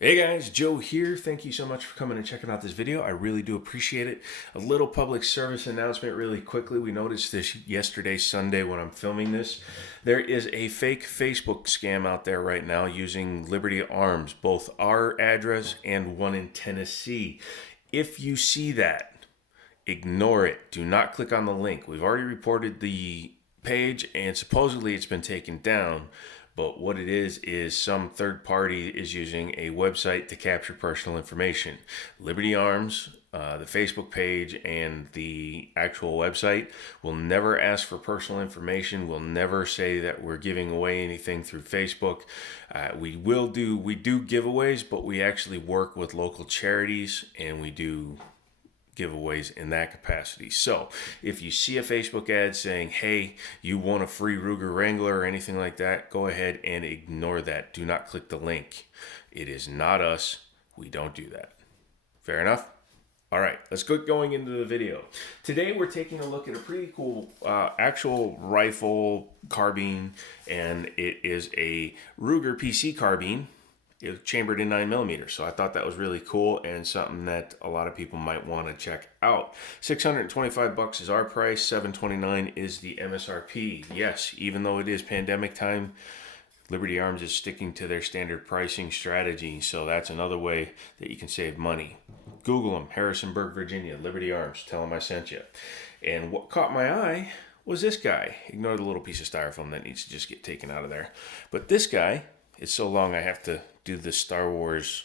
Hey guys, Joe here. Thank you so much for coming and checking out this video. I really do appreciate it. A little public service announcement really quickly. We noticed this yesterday, Sunday, when I'm filming this. There is a fake Facebook scam out there right now using Liberty Arms, both our address and one in Tennessee. If you see that, ignore it. Do not click on the link. We've already reported the page and supposedly it's been taken down. But what it is some third party is using a website to capture personal information. Liberty Arms, the Facebook page, and the actual website will never ask for personal information. Will never say that we're giving away anything through Facebook. We do giveaways, but we actually work with local charities and we do giveaways in that capacity. So if you see a Facebook ad saying, hey, you want a free Ruger Wrangler or anything like that, go ahead and ignore that. Do not click the link. It is not us. We don't do that. Fair enough? All right, let's get going into the video. Today we're taking a look at a pretty cool actual rifle carbine, and it is a Ruger PC carbine. It was chambered in 9mm, so I thought that was really cool and something that a lot of people might want to check out. $625 is our price, $729 is the MSRP. Yes, even though it is pandemic time, Liberty Arms is sticking to their standard pricing strategy, so that's another way that you can save money. Google them, Harrisonburg, Virginia, Liberty Arms, tell them I sent you. And what caught my eye was this guy. Ignore the little piece of styrofoam that needs to just get taken out of there. But this guy, it's so long I have to do the Star Wars,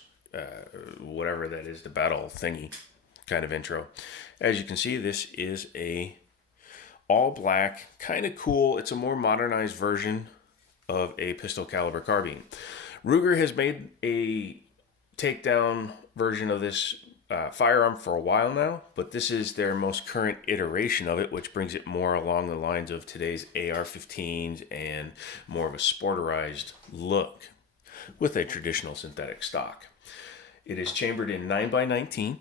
whatever that is, the battle thingy kind of intro. As you can see, this is a all black, kind of cool. It's a more modernized version of a pistol caliber carbine. Ruger has made a takedown version of this firearm for a while now, but this is their most current iteration of it, which brings it more along the lines of today's AR-15s and more of a sporterized look with a traditional synthetic stock. It is chambered in 9x19.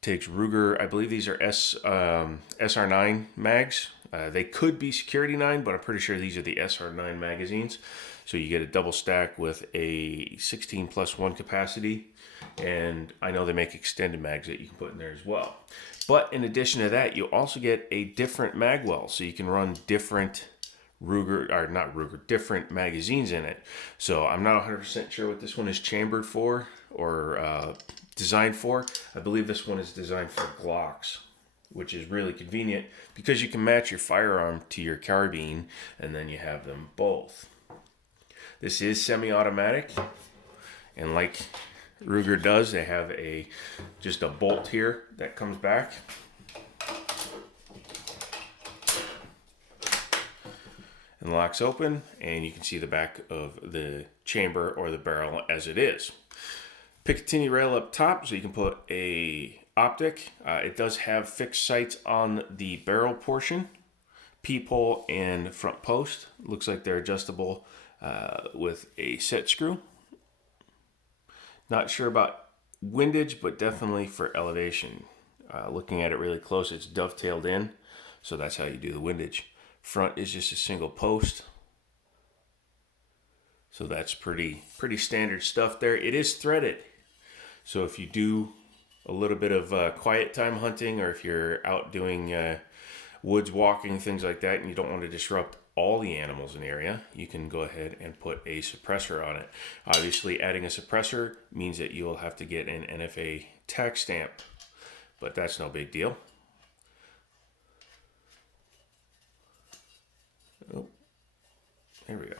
Takes Ruger, I believe these are SR9 mags. They could be Security 9, but I'm pretty sure these are the SR9 magazines. So you get a double stack with a 16+1 capacity. And I know they make extended mags that you can put in there as well. But in addition to that, you also get a different mag well. So you can run different different magazines in it. So I'm not 100% sure what this one is chambered for or designed for. I believe this one is designed for Glocks, which is really convenient because you can match your firearm to your carbine and then you have them both. This is semi-automatic, and like Ruger does, they have just a bolt here that comes back. And locks open, and you can see the back of the chamber or the barrel as it is. Picatinny rail up top, so you can put a optic. It does have fixed sights on the barrel portion, peephole and front post. Looks like they're adjustable with a set screw. Not sure about windage, but definitely for elevation. Looking at it really close, it's dovetailed in, so that's how you do the windage. Front is just a single post. So that's pretty standard stuff there. It is threaded. So if you do a little bit of quiet time hunting, or if you're out doing woods walking, things like that, and you don't want to disrupt all the animals in the area, you can go ahead and put a suppressor on it. Obviously, adding a suppressor means that you'll have to get an NFA tax stamp, but that's no big deal. Oh, there we go.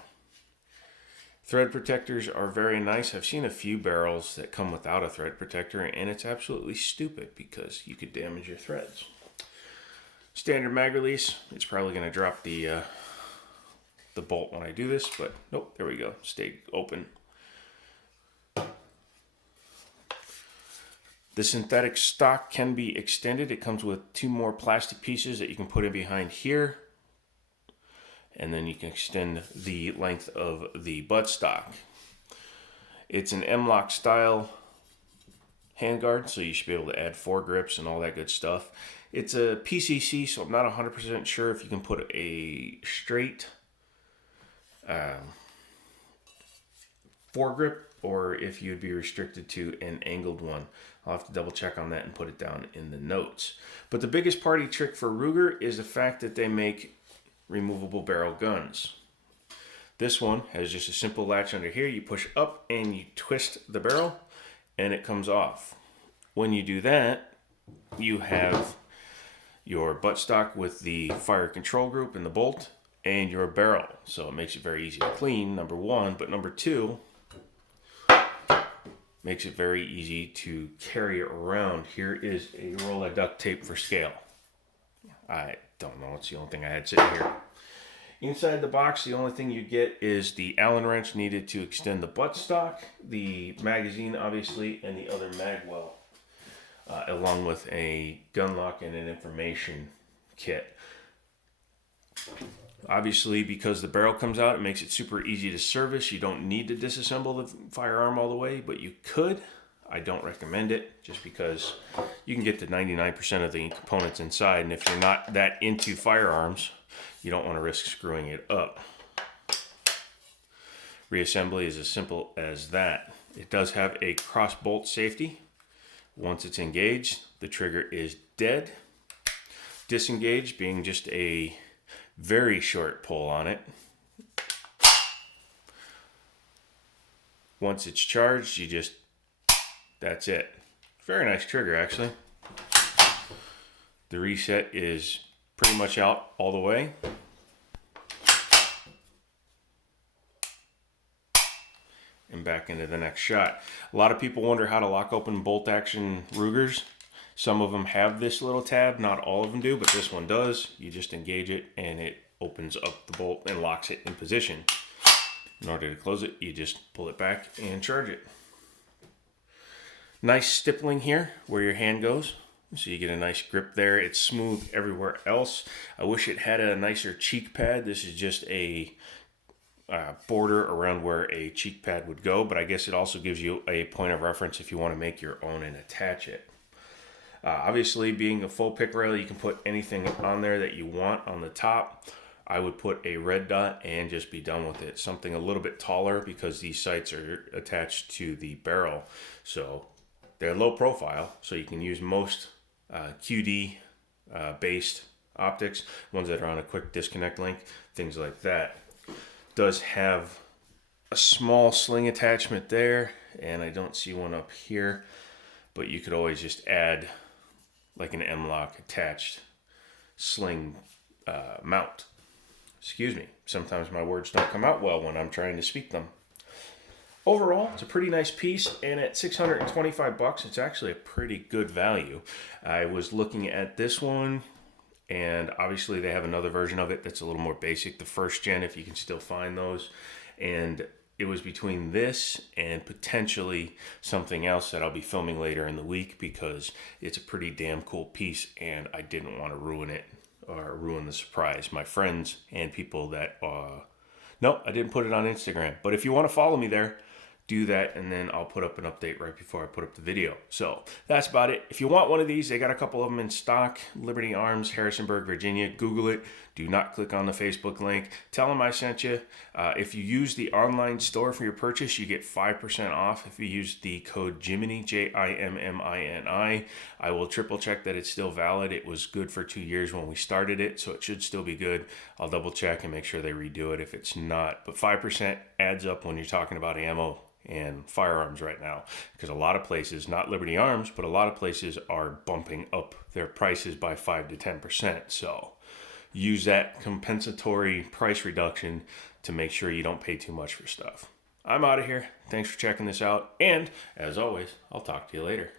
Thread protectors are very nice. I've seen a few barrels that come without a thread protector, and it's absolutely stupid because you could damage your threads. Standard mag release. It's probably going to drop the bolt when I do this, but nope, there we go. Stay open. The synthetic stock can be extended. It comes with 2 more plastic pieces that you can put in behind here. And then you can extend the length of the buttstock. It's an M-LOK style handguard, so you should be able to add foregrips and all that good stuff. It's a PCC, so I'm not 100% sure if you can put a straight foregrip or if you'd be restricted to an angled one. I'll have to double check on that and put it down in the notes. But the biggest party trick for Ruger is the fact that they make removable barrel guns. This one has just a simple latch under here. You push up and you twist the barrel and it comes off. When you do that, you have your buttstock with the fire control group and the bolt and your barrel. So it makes it very easy to clean, number one. But number two, makes it very easy to carry it around. Here is a roll of duct tape for scale. I don't know, it's the only thing I had sitting here. Inside the box, the only thing you get is the Allen wrench needed to extend the buttstock, the magazine obviously, and the other mag well, along with a gun lock and an information kit. Obviously, because the barrel comes out, it makes it super easy to service. You don't need to disassemble the firearm all the way, but you could. I don't recommend it, just because you can get to 99% of the components inside, and if you're not that into firearms, you don't want to risk screwing it up. Reassembly is as simple as that. It does have a cross bolt safety. Once it's engaged, the trigger is dead. Disengaged being just a very short pull on it. Once it's charged, that's it. Very nice trigger, actually. The reset is pretty much out all the way. And back into the next shot. A lot of people wonder how to lock open bolt action Rugers. Some of them have this little tab, not all of them do, but this one does. You just engage it and it opens up the bolt and locks it in position. In order to close it, you just pull it back and charge it. Nice stippling here where your hand goes, so you get a nice grip there. It's smooth everywhere else. I wish it had a nicer cheek pad. This is just a border around where a cheek pad would go, but I guess it also gives you a point of reference if you want to make your own and attach it. Obviously, being a full pick rail, you can put anything on there that you want on the top. I would put a red dot and just be done with it. Something a little bit taller, because these sights are attached to the barrel. So they're low profile, so you can use most QD based optics, ones that are on a quick disconnect link, things like that. Does have a small sling attachment there, and I don't see one up here, but you could always just add like an M-LOK attached sling mount. Excuse me, sometimes my words don't come out well when I'm trying to speak them. Overall, it's a pretty nice piece, and at $625, it's actually a pretty good value. I was looking at this one, and obviously they have another version of it that's a little more basic, the first gen, if you can still find those. And it was between this and potentially something else that I'll be filming later in the week, because it's a pretty damn cool piece and I didn't want to ruin it or ruin the surprise. My friends and people that, no, I didn't put it on Instagram, but if you want to follow me there, do that, and then I'll put up an update right before I put up the video. So that's about it. If you want one of these, they got a couple of them in stock. Liberty Arms, Harrisonburg, Virginia. Google it. Do not click on the Facebook link. Tell them I sent you. If you use the online store for your purchase, you get 5% off. If you use the code Jimmini, Jimmini, I will triple check that it's still valid. It was good for 2 years when we started it, so it should still be good. I'll double check and make sure they redo it if it's not. But 5% adds up when you're talking about ammo and firearms right now, because a lot of places, not Liberty Arms, but a lot of places are bumping up their prices by 5 to 10%. So use that compensatory price reduction to make sure you don't pay too much for stuff. I'm out of here. Thanks for checking this out, and as always, I'll talk to you later.